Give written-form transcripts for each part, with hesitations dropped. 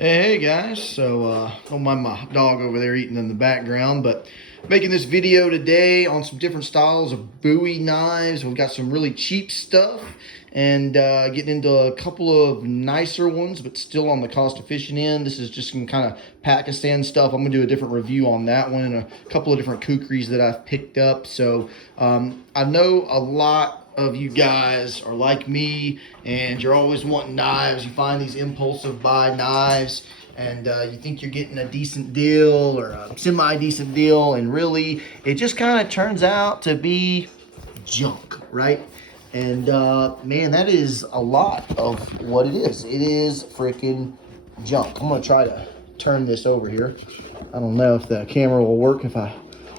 Hey guys, so don't mind my dog over there eating in the background, but making this video today on some different styles of Bowie knives. We've got some really cheap stuff and getting into a couple of nicer ones, but still on the cost efficient end. This is just some kind of Pakistan stuff. I'm gonna do a different review on that one and a couple of different kukris that I've picked up. So I know a lot of you guys are like me and you're always wanting knives. You find these impulsive buy knives and you think you're getting a decent deal or a semi-decent deal, and really it just kind of turns out to be junk, right? And man, that is a lot of what it is. It is freaking junk. I'm gonna try to turn this over here. I don't know if the camera will work if I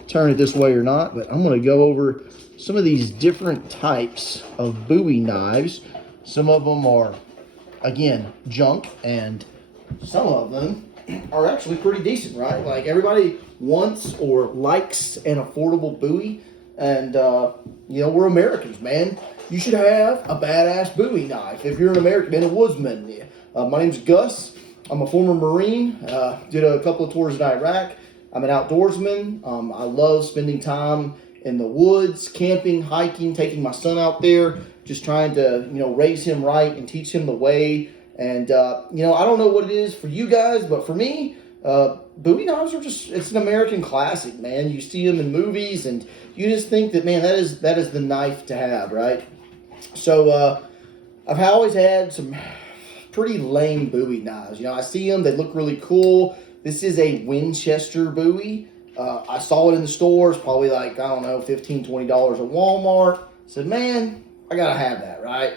turn it this way or not, but I'm gonna go over some of these different types of Bowie knives. Some of them are, again, junk, and some of them are actually pretty decent, right? Like, everybody wants or likes an affordable Bowie, and you know, we're Americans, man. You should have a badass Bowie knife if you're an American and a woodsman. My name's Gus. I'm a former Marine. Did a couple of tours in Iraq. I'm an outdoorsman. I love spending time in the woods, camping, hiking, taking my son out there, just trying to, you know, raise him right and teach him the way. And, you know, I don't know what it is for you guys, but for me, Bowie knives are just, it's an American classic, man. You see them in movies and you just think that, man, that is the knife to have, right? So, I've always had some pretty lame Bowie knives. You know, I see them, they look really cool. This is a Winchester Bowie. I saw it in the stores, probably like, I don't know, $15, $20 at Walmart. Said, man, I gotta have that, right?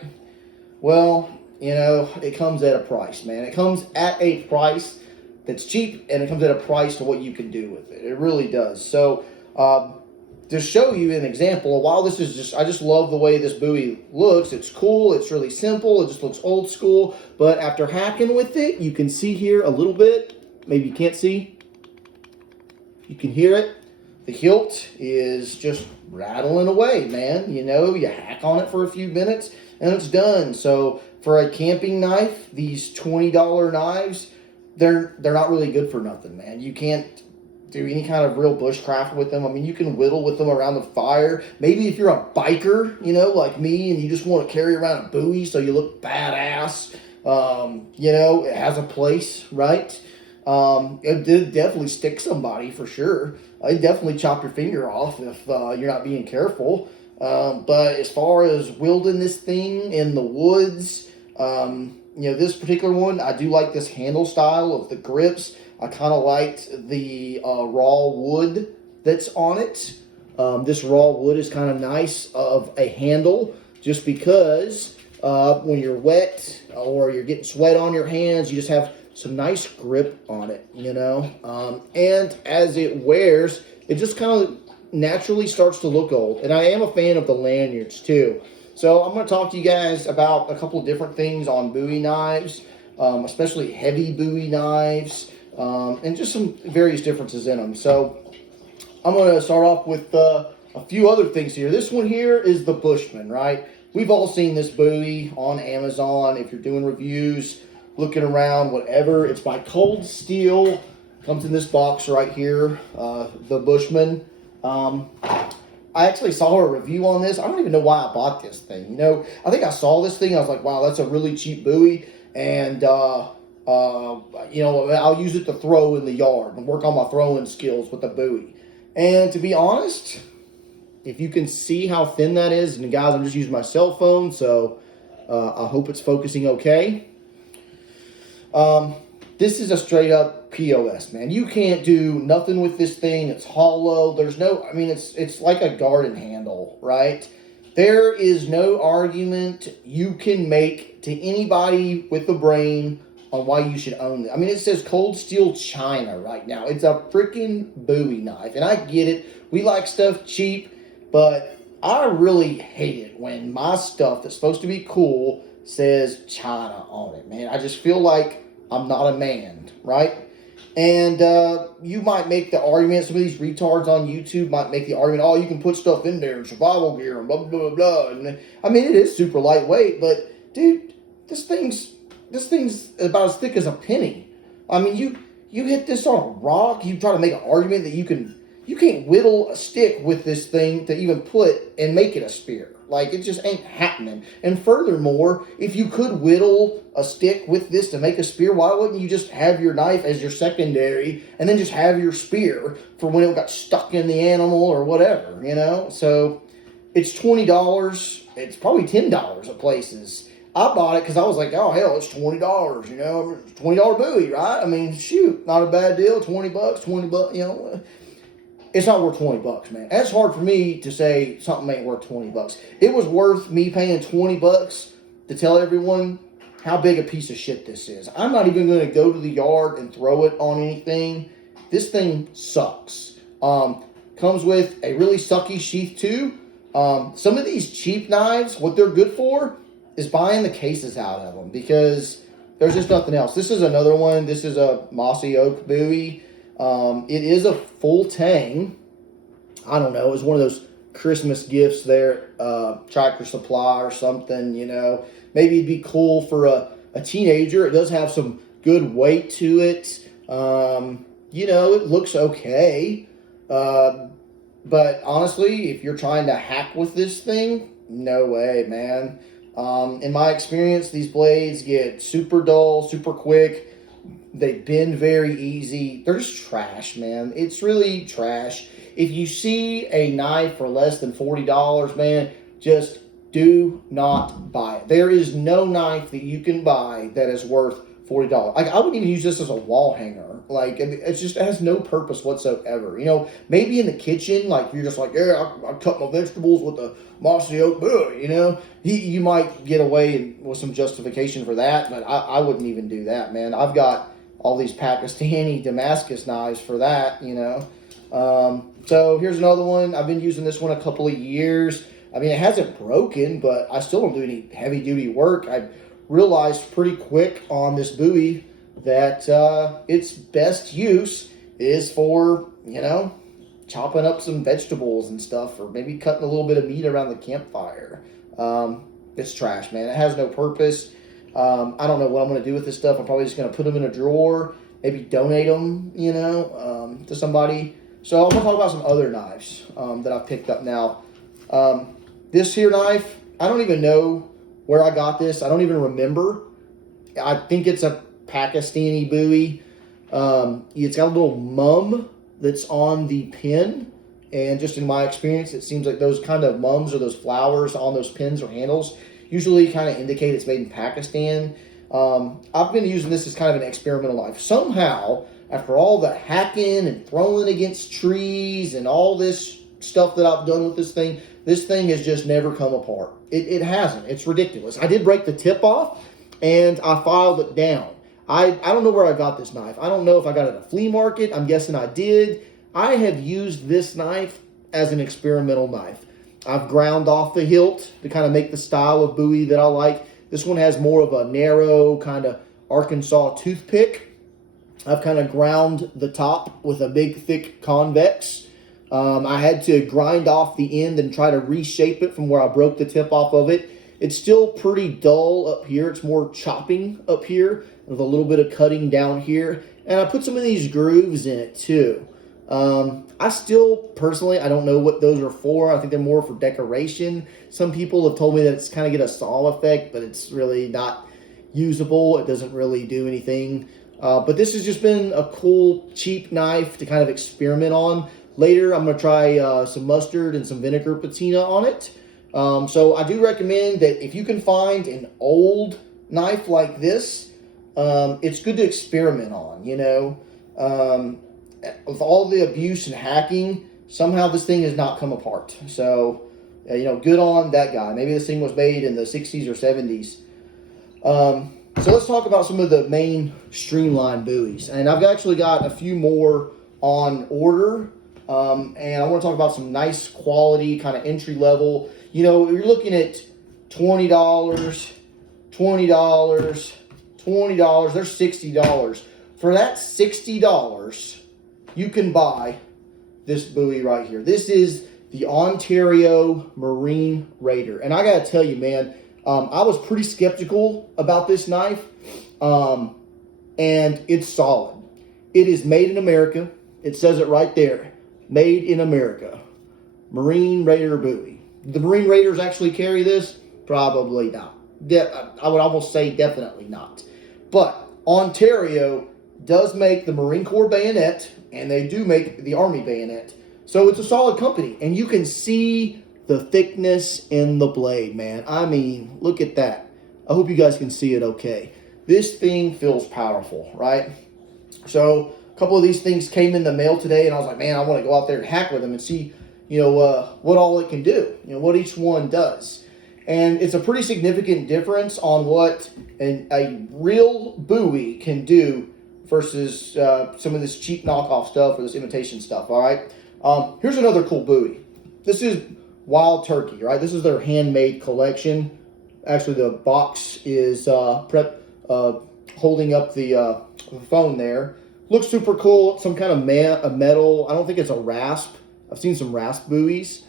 Well, you know, it comes at a price, man. It comes at a price that's cheap, and it comes at a price to what you can do with it. It really does. So, to show you an example, while this is just, I just love the way this Bowie looks. It's cool, it's really simple, it just looks old school. But after hacking with it, you can see here a little bit. Maybe you can't see. You can hear it. The hilt is just rattling away, man. You know, you hack on it for a few minutes and it's done. So for a camping knife, these $20 knives, they're not really good for nothing, man. You can't do any kind of real bushcraft with them. I mean, you can whittle with them around the fire. Maybe if you're a biker, you know, like me, and you just want to carry around a Bowie so you look badass, you know, it has a place, right? It did definitely stick somebody for sure. It definitely chop your finger off if you're not being careful. But as far as wielding this thing in the woods, you know, this particular one, I do like this handle style of the grips. I kind of liked the raw wood that's on it. This raw wood is kind of nice of a handle just because when you're wet or you're getting sweat on your hands, you just have some nice grip on it, you know, and as it wears, it just kind of naturally starts to look old. And I am a fan of the lanyards too. So I'm going to talk to you guys about a couple of different things on Bowie knives, especially heavy Bowie knives, and just some various differences in them. So I'm going to start off with a few other things here. This one here is the Bushman, right? We've all seen this Bowie on Amazon. If you're doing reviews, looking around, whatever. It's by Cold Steel. Comes in this box right here, the Bushman. I actually saw a review on this. I don't even know why I bought this thing. You know, I think I saw this thing. I was like, wow, that's a really cheap Bowie. And, you know, I'll use it to throw in the yard and work on my throwing skills with the Bowie. And to be honest, if you can see how thin that is, and guys, I'm just using my cell phone, so I hope it's focusing okay. This is a straight up POS, man. You can't do nothing with this thing. It's hollow. There's no, I mean, it's like a garden handle, right? There is no argument you can make to anybody with a brain on why you should own it. I mean, it says Cold Steel China right now. It's a freaking Bowie knife. And I get it. We like stuff cheap, but I really hate it when my stuff that's supposed to be cool says China on it, man. I just feel like I'm not a man, right? And you might make the argument, some of these retards on YouTube might make the argument, oh, you can put stuff in there, survival gear, and blah, blah, blah, blah. And, I mean, it is super lightweight, but, dude, this thing's about as thick as a penny. I mean, you hit this on a rock, you try to make an argument that you can't whittle a stick with this thing to even put and make it a spear. Like, it just ain't happening. And furthermore, if you could whittle a stick with this to make a spear, why wouldn't you just have your knife as your secondary and then just have your spear for when it got stuck in the animal or whatever, you know? So it's $20. It's probably $10 at places. I bought it because I was like, oh, hell, it's $20, you know? It's $20 Bowie, right? I mean, shoot, not a bad deal. $20, $20, you know? It's not worth $20, man. That's hard for me to say something ain't worth $20. It was worth me paying $20 to tell everyone how big a piece of shit this is. I'm not even going to go to the yard and throw it on anything. This thing sucks. Comes with a really sucky sheath too. Some of these cheap knives, what they're good for is buying the cases out of them because there's just nothing else. This is another one. This is a Mossy oak Bowie. It is a full tang. I don't know. It was one of those Christmas gifts there, Tractor Supply or something, you know. Maybe it'd be cool for a teenager. It does have some good weight to it. You know, it looks okay. But honestly, if you're trying to hack with this thing, no way, man. In my experience, these blades get super dull, super quick. They bend very easy. They're just trash, man. It's really trash. If you see a knife for less than $40, man, just do not buy it. There is no knife that you can buy that is worth $40. Like, I wouldn't even use this as a wall hanger. Like, it has no purpose whatsoever. You know, maybe in the kitchen, like, you're just like, yeah, I cut my vegetables with a Mossy oak Bowie, you know. You might get away with some justification for that, but I wouldn't even do that, man. I've got all these Pakistani Damascus knives for that, you know. So here's another one. I've been using this one a couple of years. I mean, it hasn't broken, but I still don't do any heavy-duty work. I realized pretty quick on this Bowie that its best use is for, you know, chopping up some vegetables and stuff, or maybe cutting a little bit of meat around the campfire. It's trash, man. It has no purpose. I don't know what I'm going to do with this stuff. I'm probably just going to put them in a drawer, maybe donate them, you know, to somebody. So I'm going to talk about some other knives that I've picked up now. This here knife, I don't even know where I got this. I don't even remember. I think it's a Pakistani Bowie. It's got a little mum that's on the pin. And just in my experience, it seems like those kind of mums or those flowers on those pins or handles usually kind of indicate it's made in Pakistan. I've been using this as kind of an experimental knife. Somehow, after all the hacking and throwing against trees and all this stuff that I've done with this thing has just never come apart. It hasn't. It's ridiculous. I did break the tip off, and I filed it down. I don't know where I got this knife. I don't know if I got it at a flea market. I'm guessing I did. I have used this knife as an experimental knife. I've ground off the hilt to kind of make the style of Bowie that I like. This one has more of a narrow kind of Arkansas toothpick. I've kind of ground the top with a big, thick convex. I had to grind off the end and try to reshape it from where I broke the tip off of it. It's still pretty dull up here. It's more chopping up here with a little bit of cutting down here. And I put some of these grooves in it too. I still, personally, I don't know what those are for. I think they're more for decoration. Some people have told me that it's kind of get a saw effect, but it's really not usable. It doesn't really do anything. But this has just been a cool, cheap knife to kind of experiment on. Later, I'm going to try some mustard and some vinegar patina on it. So I do recommend that if you can find an old knife like this, it's good to experiment on, you know. With all the abuse and hacking, somehow this thing has not come apart. So, you know, good on that guy. Maybe this thing was made in the 60s or 70s. So let's talk about some of the main streamlined Bowies. And I've actually got a few more on order. And I want to talk about some nice quality, kind of entry level. You know, you're looking at $20, $20, $20. There's $60. For that $60, you can buy this Bowie right here. This is the Ontario Marine Raider. And I got to tell you, man, I was pretty skeptical about this knife. and it's solid. It is made in America. It says it right there. Made in America. Marine Raider Bowie. The Marine Raiders actually carry this? Probably not. I would almost say definitely not. But Ontario does make the Marine Corps bayonet, and they do make the Army bayonet. So it's a solid company, and you can see the thickness in the blade, man. I mean, look at that. I hope you guys can see it okay. This thing feels powerful, right? So a couple of these things came in the mail today, and I was like, man, I want to go out there and hack with them and see, what all it can do, what each one does. And it's a pretty significant difference on what a real Bowie can do versus some of this cheap knockoff stuff or this imitation stuff, all right? Here's another cool Bowie. This is Wild Turkey, right? This is their handmade collection. Actually, the box is holding up the phone there. Looks super cool. Some kind of metal. I don't think it's a rasp. I've seen some rasp Bowies.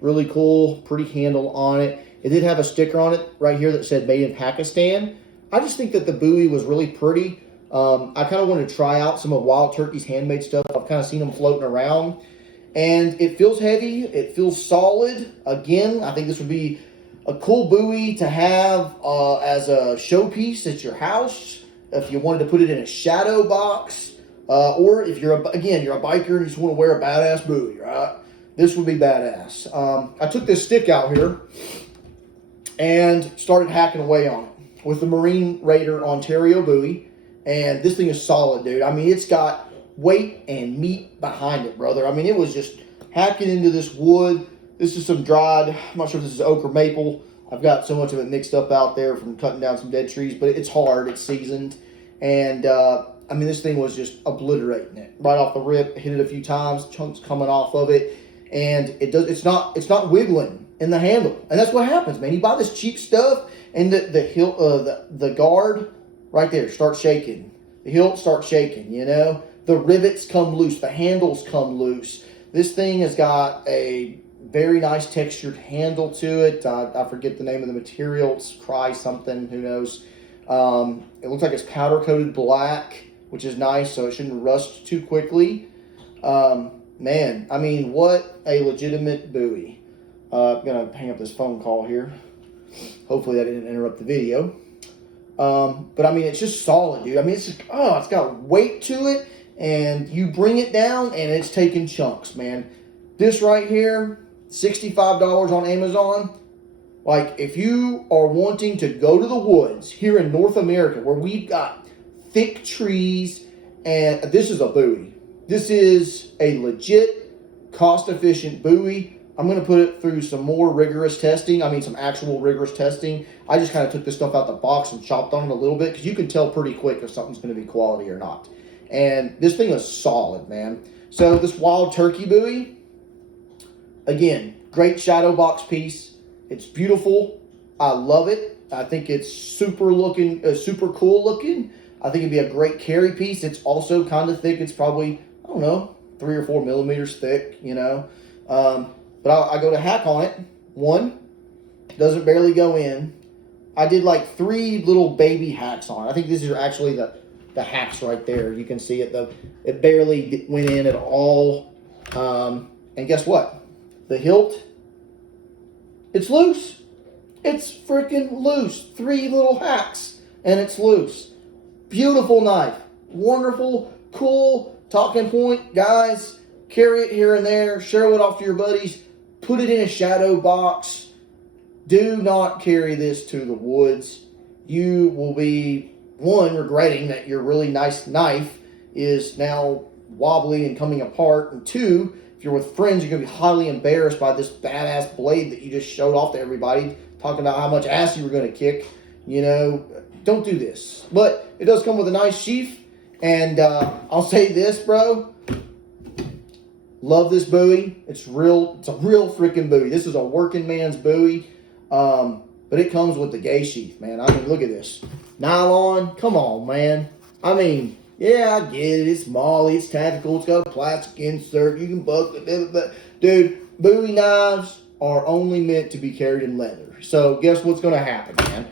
Really cool. Pretty handle on it. It did have a sticker on it right here that said made in Pakistan. I just think that the Bowie was really pretty. I kind of wanted to try out some of Wild Turkey's handmade stuff. I've kind of seen them floating around. And it feels heavy. It feels solid. Again, I think this would be a cool Bowie to have as a showpiece at your house. If you wanted to put it in a shadow box. Or if you're a biker and you just want to wear a badass Bowie, right? This would be badass. I took this stick out here and started hacking away on it with the Marine Raider Ontario Bowie. And this thing is solid, dude. I mean, it's got weight and meat behind it, brother. I mean, it was just hacking into this wood. This is some dried, I'm not sure if this is oak or maple. I've got so much of it mixed up out there from cutting down some dead trees, but it's hard, it's seasoned. And, I mean, this thing was just obliterating it. Right off the rip, hit it a few times, chunks coming off of it. And it's not wiggling in the handle. And that's what happens, man. You buy this cheap stuff, and the guard right there starts shaking. The hilt starts shaking, The rivets come loose. The handles come loose. This thing has got a very nice textured handle to it. I forget the name of the material. It's Cry something. Who knows? It looks like it's powder coated black, which is nice, so it shouldn't rust too quickly. Man, I mean, what a legitimate Bowie. I'm going to hang up this phone call here. Hopefully that didn't interrupt the video. But I mean, it's just solid, dude. I mean, it's got weight to it, and you bring it down, and it's taking chunks, man. This right here, $65 on Amazon. Like, if you are wanting to go to the woods here in North America, where we've got thick trees, and this is a Bowie. This is a legit, cost-efficient Bowie. I'm going to put it through some more rigorous testing. I mean, some actual rigorous testing. I just kind of took this stuff out the box and chopped on it a little bit, because you can tell pretty quick if something's going to be quality or not. And this thing is solid, man. So this Wild Turkey Bowie, again, great shadow box piece. It's beautiful. I love it. I think it's super cool looking. I think it'd be a great carry piece. It's also kind of thick. It's probably, I don't know, 3 or 4 millimeters thick, But I go to hack on it. One, doesn't barely go in. I did like 3 little baby hacks on it. I think these are actually the hacks right there. You can see it. It barely went in at all. And guess what? The hilt, it's loose. It's freaking loose. 3 little hacks, and it's loose. Beautiful knife. Wonderful, cool, talking point. Guys, carry it here and there. Share it off to your buddies. Put it in a shadow box. Do not carry this to the woods. You will be, one, regretting that your really nice knife is now wobbly and coming apart. And 2, if you're with friends, you're going to be highly embarrassed by this badass blade that you just showed off to everybody, talking about how much ass you were going to kick. Don't do this. But it does come with a nice sheath. And I'll say this, bro. Love this Bowie. It's a real freaking Bowie. This is a working man's Bowie. But it comes with the gay sheath, man. I mean, look at this. Nylon. Come on, man. I mean, yeah, I get it. It's Molly. It's tactical. It's got a plastic insert. You can buck it. Dude, Bowie knives are only meant to be carried in leather. So guess what's going to happen, man?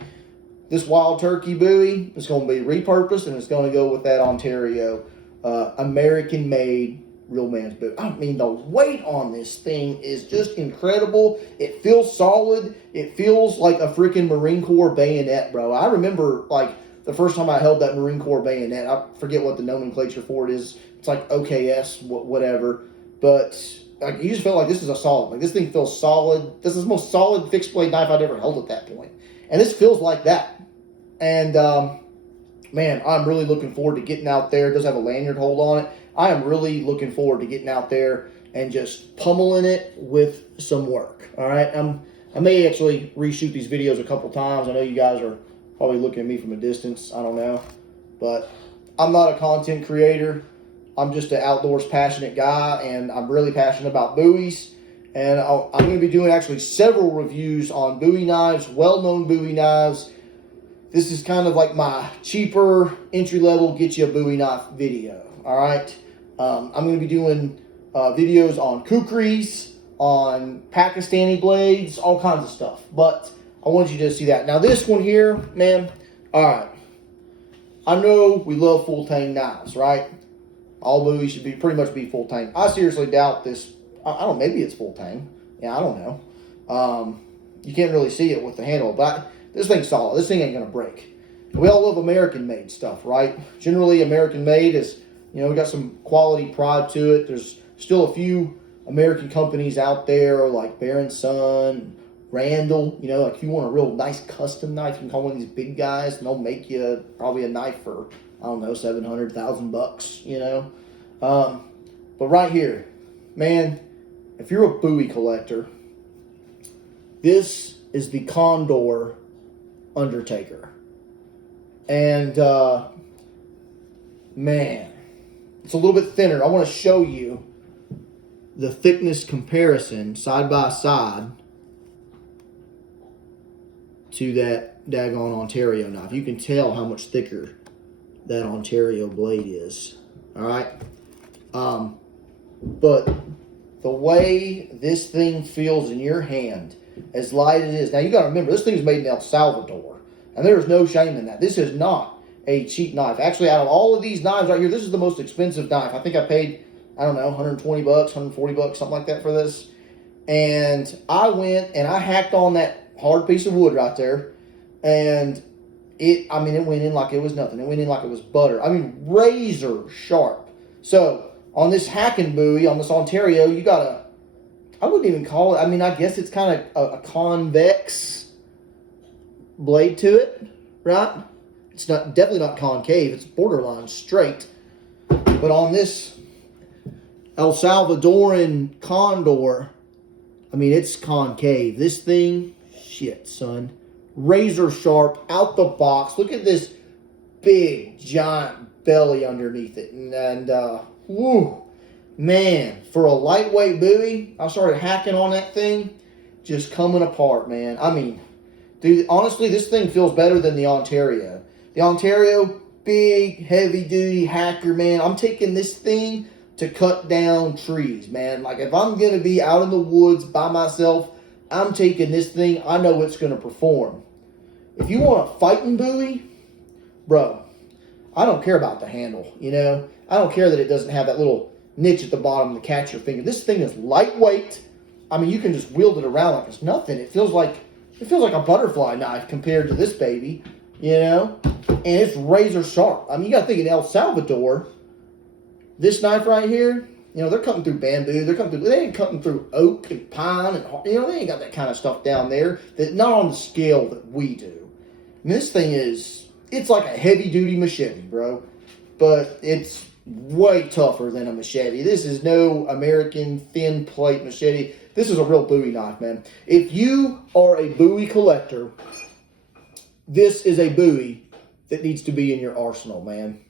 this Wild Turkey Bowie is going to be repurposed, and it's going to go with that Ontario American-made real man's Bowie. I mean, the weight on this thing is just incredible. It feels solid. It feels like a freaking Marine Corps bayonet, bro. I remember, like, the first time I held that Marine Corps bayonet. I forget what the nomenclature for it is. It's like OKS, whatever. But like, you just felt like this is a solid. Like, this thing feels solid. This is the most solid fixed blade knife I'd ever held at that point. And this feels like that. And, man, I'm really looking forward to getting out there. It does have a lanyard hold on it. I am really looking forward to getting out there and just pummeling it with some work. All right? I may actually reshoot these videos a couple times. I know you guys are probably looking at me from a distance. I don't know. But I'm not a content creator. I'm just an outdoors passionate guy, and I'm really passionate about Bowies. And I'm going to be doing actually several reviews on Bowie knives, well-known Bowie knives. This is kind of like my cheaper, entry-level, get you a Bowie knife video. All right? I'm going to be doing videos on kukris, on Pakistani blades, all kinds of stuff. But I want you to see that. Now, this one here, man, all right. I know we love full-tang knives, right? All Bowie should be pretty much be full-tang. I seriously doubt this. I don't know, maybe it's full-tang. Yeah, I don't know. You can't really see it with the handle, but this thing's solid. This thing ain't going to break. We all love American-made stuff, right? Generally, American-made is, you know, we got some quality pride to it. There's still a few American companies out there like Bear & Son, Randall. You know, like if you want a real nice custom knife, you can call one of these big guys, and they'll make you probably a knife for, I don't know, $700,000, you know. But right here, man, if you're a Bowie collector, this is the Condor Undertaker. And, man, it's a little bit thinner. I want to show you the thickness comparison side by side to that daggone Ontario knife. You can tell how much thicker that Ontario blade is. All right? But the way this thing feels in your hand, as light as it is. Now, you got to remember, this thing is made in El Salvador. And there is no shame in that. This is not a cheap knife. Actually, out of all of these knives right here, this is the most expensive knife. I think I paid, I don't know, 120 bucks, 140 bucks, something like that for this. And I went and I hacked on that hard piece of wood right there. And it went in like it was nothing. It went in like it was butter. I mean, razor sharp. So, on this hacking Bowie, on this Ontario, you got a, I wouldn't even call it, I mean, I guess it's kind of a convex blade to it, right? It's not definitely not concave. It's borderline straight. But on this El Salvadoran Condor, I mean, it's concave. This thing, shit, son. Razor sharp, out the box. Look at this big, giant belly underneath it. And whoo, man, for a lightweight Bowie, I started hacking on that thing, just coming apart, man. I mean, dude, honestly, this thing feels better than the Ontario. The Ontario, big, heavy-duty hacker, man. I'm taking this thing to cut down trees, man. Like, if I'm going to be out in the woods by myself, I'm taking this thing. I know it's going to perform. If you want a fighting Bowie, bro, I don't care about the handle, you know. I don't care that it doesn't have that little niche at the bottom to catch your finger. This thing is lightweight. I mean, you can just wield it around like it's nothing. It feels like a butterfly knife compared to this baby, you know. And it's razor sharp. I mean, you got to think in El Salvador, this knife right here, you know, they're cutting through bamboo. They ain't cutting through oak and pine, and, you know, they ain't got that kind of stuff down there. That not on the scale that we do. I mean, this thing is, it's like a heavy-duty machete, bro. But it's way tougher than a machete. This is no American thin plate machete. This is a real Bowie knife, man. If you are a Bowie collector, this is a Bowie that needs to be in your arsenal, man.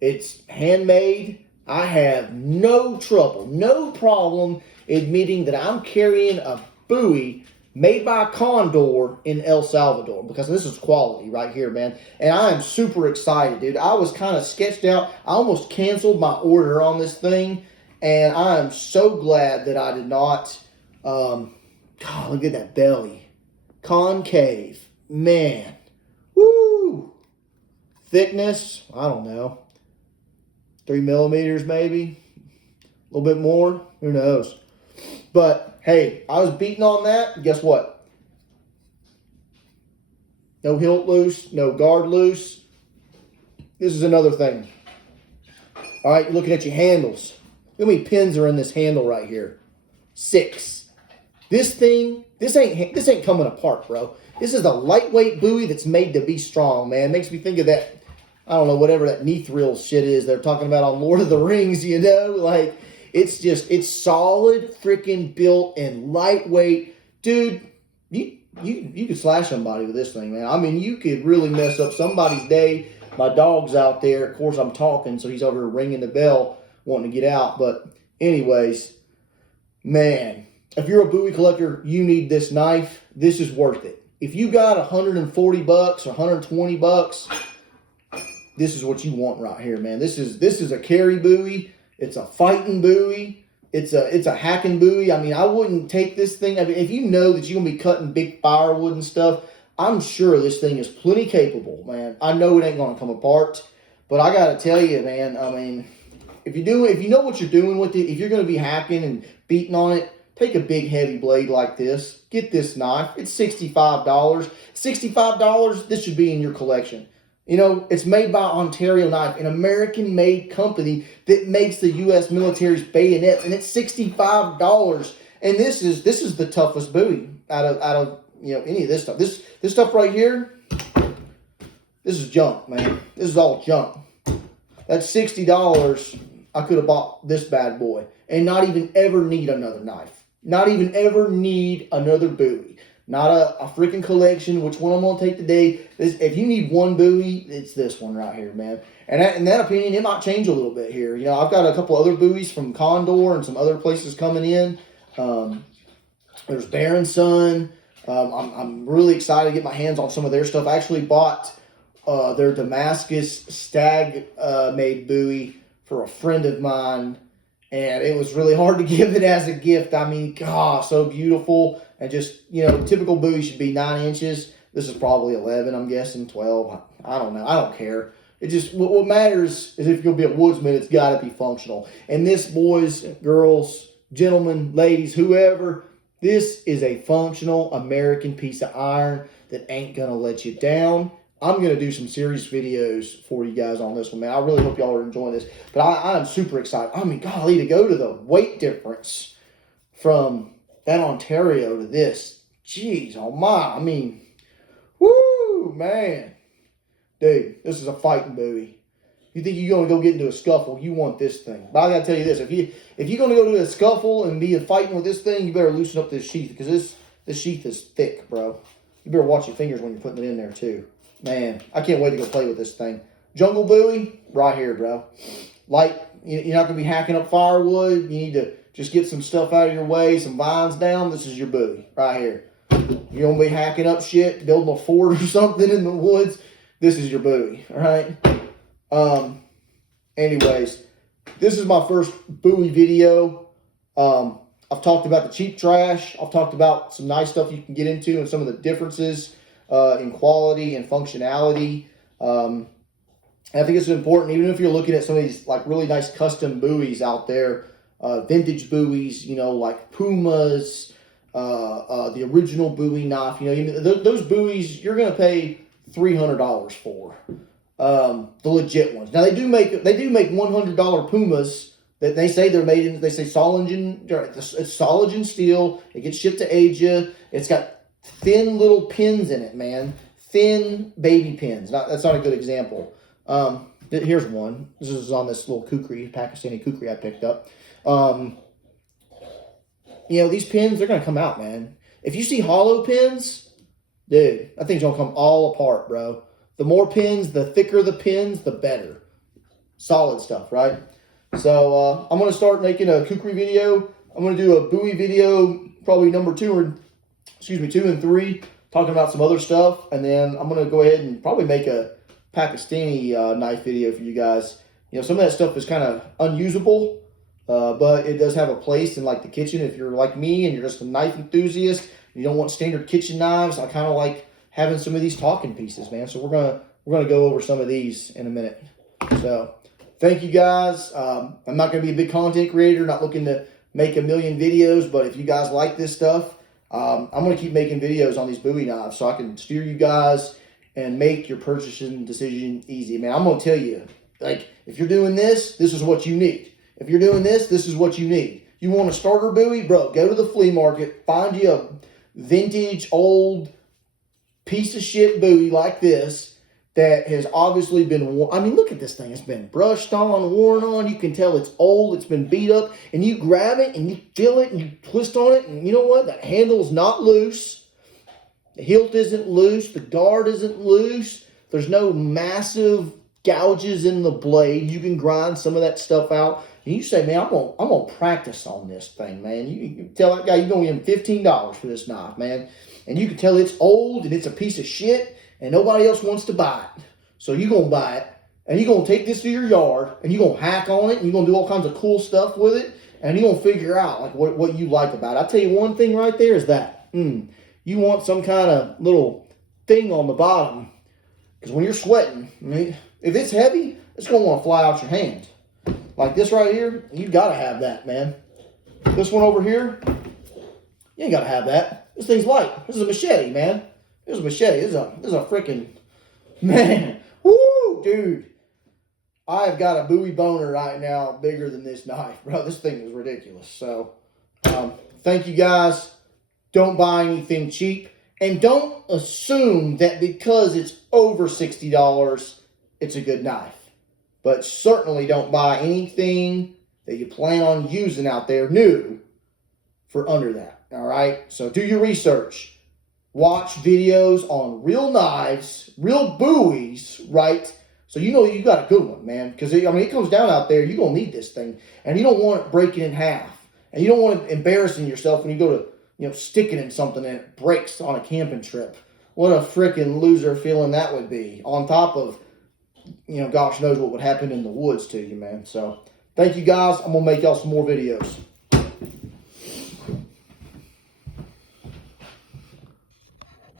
It's handmade. I have no trouble, no problem admitting that I'm carrying a Bowie made by Condor in El Salvador, because this is quality right here, man. And I am super excited, dude. I was kind of sketched out. I almost canceled my order on this thing, and I am so glad that I did not. God, look at that belly. Concave. Man. Woo! Thickness, I don't know, 3 millimeters maybe, a little bit more, who knows. But hey, I was beating on that. Guess what? No hilt loose, no guard loose. This is another thing. All right, you're looking at your handles. Look how many pins are in this handle right here. 6. This thing, this ain't coming apart, bro. This is a lightweight Bowie that's made to be strong, man. Makes me think of that, I don't know, whatever that mithril shit is they're talking about on Lord of the Rings, you know? Like, it's solid, freaking built and lightweight. Dude, you could slash somebody with this thing, man. I mean, you could really mess up somebody's day. My dog's out there. Of course, I'm talking, so he's over here ringing the bell, wanting to get out. But anyways, man, if you're a Bowie collector, you need this knife. This is worth it. If you got $140 or $120, this is what you want right here, man. This is a carry Bowie. It's a fighting Bowie. It's a hacking Bowie. I mean, I wouldn't take this thing. I mean, if you know that you're gonna be cutting big firewood and stuff, I'm sure this thing is plenty capable, man. I know it ain't gonna come apart, but I gotta tell you, man. I mean, if you know what you're doing with it, if you're gonna be hacking and beating on it, take a big heavy blade like this. Get this knife. It's $65. $65. This should be in your collection. You know, it's made by Ontario Knife, an American-made company that makes the U.S. military's bayonets, and it's $65. And this is the toughest Bowie out of you know, any of this stuff. This stuff right here, this is junk, man. This is all junk. That's $60. I could have bought this bad boy and not even ever need another knife. Not even ever need another Bowie. Not a freaking collection. Which one I'm going to take today? If you need one Bowie, it's this one right here, man. And in that opinion, it might change a little bit here. You know, I've got a couple other Bowies from Condor and some other places coming in. There's Baron Son. I'm really excited to get my hands on some of their stuff. I actually bought their Damascus Stag made Bowie for a friend of mine. And it was really hard to give it as a gift. I mean, God, so beautiful. And just, you know, typical Bowie should be 9 inches. This is probably 11, I'm guessing, 12. I don't know. I don't care. It just, what matters is if you're going to be a woodsman, it's got to be functional. And this, boys, girls, gentlemen, ladies, whoever, this is a functional American piece of iron that ain't going to let you down. I'm going to do some serious videos for you guys on this one, man. I really hope y'all are enjoying this. But I'm super excited. I mean, golly, to go to the weight difference from that Ontario to this. Jeez, oh my. I mean, whoo, man. Dude, this is a fighting Bowie. You think you're going to go get into a scuffle, you want this thing. But I got to tell you this. If you're going to go to a scuffle and be fighting with this thing, you better loosen up this sheath. Because this sheath is thick, bro. You better watch your fingers when you're putting it in there, too. Man, I can't wait to go play with this thing. Jungle Bowie, right here, bro. Like, you're not going to be hacking up firewood. You need to just get some stuff out of your way, some vines down. This is your Bowie, right here. You're going to be hacking up shit, building a fort or something in the woods. This is your Bowie, all right? Anyways, this is my first Bowie video. I've talked about the cheap trash. I've talked about some nice stuff you can get into and some of the differences in quality and functionality. And I think it's important, even if you're looking at some of these like really nice custom Bowies out there, vintage Bowies, you know, like Pumas, the original Bowie knife, you know, those Bowies you're going to pay $300 for, the legit ones. Now they do make $100 Pumas that they say they're made in. They say it's Soligen steel. It gets shipped to Asia. It's got thin little pins in it, man. Thin baby pins. That's not a good example. Here's one. This is on this little kukri, Pakistani kukri I picked up. You know, these pins, they're going to come out, man. If you see hollow pins, dude, that thing's going to come all apart, bro. The more pins, the thicker the pins, the better. Solid stuff, right? So, I'm going to start making a kukri video. I'm going to do a Bowie video, probably number 2 and 3, talking about some other stuff. And then I'm going to go ahead and probably make a Pakistani knife video for you guys. You know, some of that stuff is kind of unusable, but it does have a place in like the kitchen. If you're like me and you're just a knife enthusiast, you don't want standard kitchen knives. I kind of like having some of these talking pieces, man. So we're we're going to go over some of these in a minute. So thank you guys. I'm not going to be a big content creator, not looking to make a million videos, but if you guys like this stuff, I'm going to keep making videos on these Bowie knives so I can steer you guys and make your purchasing decision easy. Man, I'm going to tell you, like, if you're doing this, this is what you need. If you're doing this, this is what you need. You want a starter Bowie? Bro, go to the flea market, find you a vintage, old piece of shit Bowie like this that has obviously been worn. I mean, look at this thing. It's been brushed on, worn on. You can tell it's old. It's been beat up. And you grab it and you feel it and you twist on it. And you know what? That handle's not loose. The hilt isn't loose. The guard isn't loose. There's no massive gouges in the blade. You can grind some of that stuff out. And you say, man, I'm gonna practice on this thing, man. You tell that guy you're going to give him $15 for this knife, man. And you can tell it's old and it's a piece of shit and nobody else wants to buy it. So you're going to buy it and you're going to take this to your yard and you're going to hack on it and you're going to do all kinds of cool stuff with it and you're going to figure out like what you like about it. I'll tell you one thing right there is that you want some kind of little thing on the bottom because when you're sweating, I mean, if it's heavy, it's going to want to fly out your hand. Like this right here, you got to have that, man. This one over here, you ain't got to have that. This thing's light. This is a machete, man. This is a machete. This is a freaking, man. Woo, dude. I have got a Bowie boner right now bigger than this knife, bro. This thing is ridiculous. So, thank you guys. Don't buy anything cheap. And don't assume that because it's over $60, it's a good knife. But certainly don't buy anything that you plan on using out there new for under that. All right? So do your research. Watch videos on real knives, real Bowies, right? So you know you got a good one, man. Because, I mean, it comes down out there. You're going to need this thing. And you don't want it breaking in half. And you don't want it embarrassing yourself when you go to, stick it in something and it breaks on a camping trip. What a freaking loser feeling that would be. On top of, gosh knows what would happen in the woods to you, man. So, thank you guys. I'm going to make y'all some more videos.